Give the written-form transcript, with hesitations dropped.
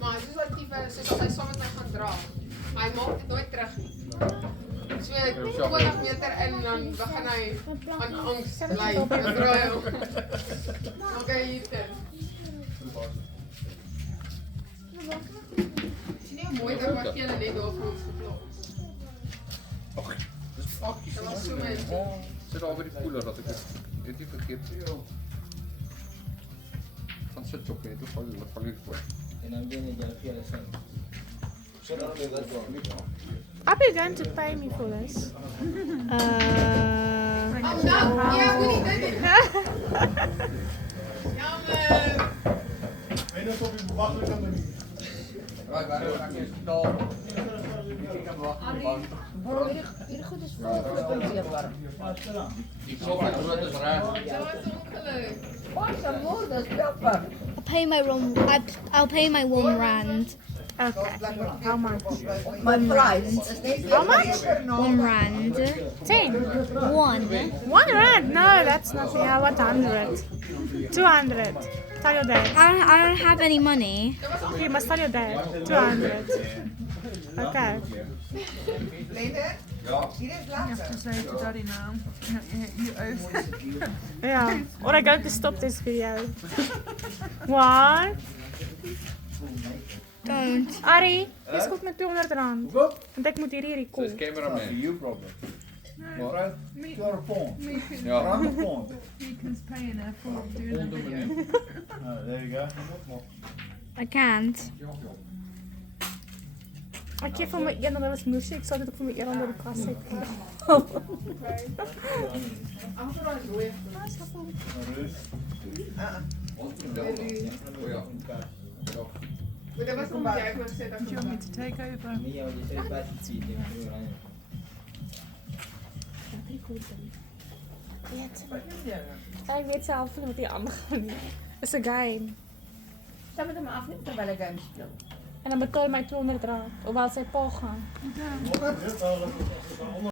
Maar soos wat tipe, soos as hy saam met my gaan dra, hy maak dit nooit terug nie. So 20 meter in dan begin hy aan angs ly. Dan draai hy om. Okay, hier. Sien jy hoe mooi dat wat julle net daar vir ons geplaas? Ag, dis pakkies. Dat was so mooi. Sit daar by die koeler dat ek dit nie vergeet nie. Van sit op net, hoe val jy voor? En dan ben ik jou via de zon. Are you going to pay me for this? Oh, nou, ja, moet niet doen. Jammer. Nee, dat is op je makkelijke manier. Right, waarom raak jy stal? Ek kan wag. Hier goed is voor de warm. Die kop en groot is reg. Zo is het ongeluk. Pas amor, dat is pepper. I'll pay my £1. Okay. How much? My price. How much? £1. 10. 1. £1? No, that's nothing. I want 100. 200. Tell your dad. I don't have any money. You must tell your dad. 200. Okay. Yeah. Or I going to stop this video. 1. Don't. Ari, dis goed met R200. Want ek moet hierdie Dis kom. cameraman. You problem. Maar You're a phone. ja, Run a phone. Meekins paying her for doing volgende minuut. There you go. I can't. Ek gee vir my een, dat was moesie. Ek sal dit ook vir my een onder die kas sit. O ja. Maar dat was om jy ek gesê dat Do you want me to take over? Niet jou die zet bij het zien. Ek weet self nie wat hier aangaan nie. Dis 'n game. Stem met hem af, niet terwijl ik game speel. En dan betaal my R200 terwyl sy pa gaan.